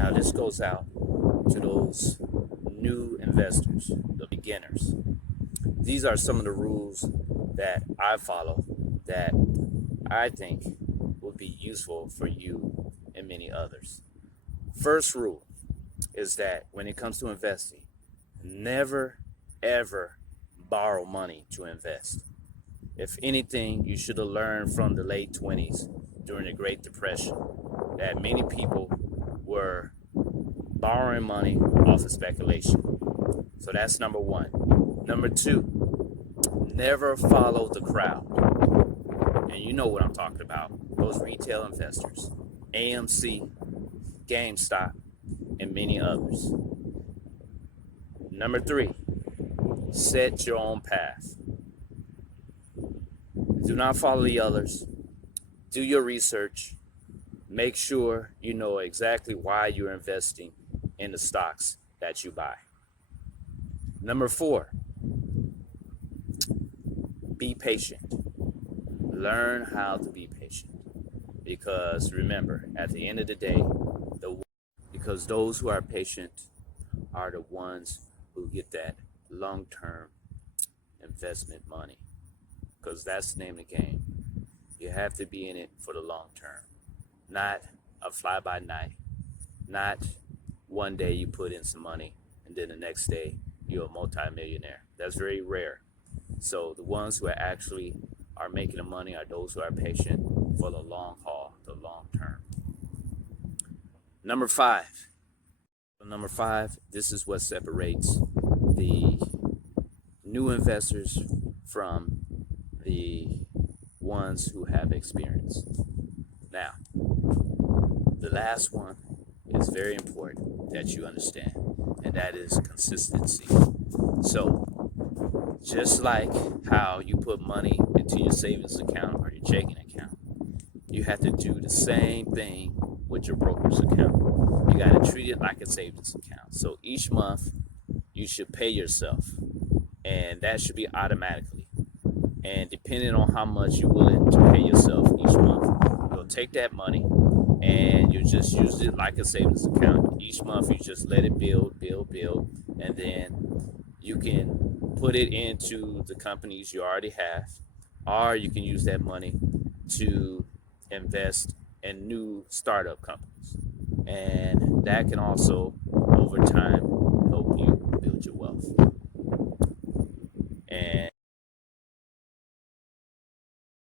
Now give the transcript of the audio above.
Now, this goes out to those new investors, the beginners. These are some of the rules that I follow that I think would be useful for you and many others. First rule is that when it comes to investing, never ever borrow money to invest. If anything, you should have learned from the late 20s during the Great Depression that many people were borrowing money off of speculation. So that's number one. Number two, never follow the crowd. And you know what I'm talking about. Those retail investors, AMC, GameStop, and many others. Number three, set your own path. Do not follow the others. Do your research. Make sure you know exactly why you're investing in the stocks that you buy. Number four, be patient. Learn how to be patient. Because remember, at the end of the day, because those who are patient are the ones who get that long-term investment money. Because that's the name of the game. You have to be in it for the long term, not a fly by night, not one day you put in some money and then the next day you're a multimillionaire. That's very rare. So the ones who actually are making the money are those who are patient for the long haul, the long term. Number five. Number five, this is what separates the new investors from the ones who have experience. Now, the last one is very important that you understand, and that is consistency. So, just like how you put money into your savings account or your checking account, you have to do the same thing with your broker's account. You got to treat it like a savings account. So each month, you should pay yourself, and that should be automatically. And depending on how much you're willing to pay yourself each month, you'll take that money and you just use it like a savings account. Each month, you just let it build, build, build, and then you can put it into the companies you already have, or you can use that money to invest in new startup companies. And that can also, over time, help you build your wealth. And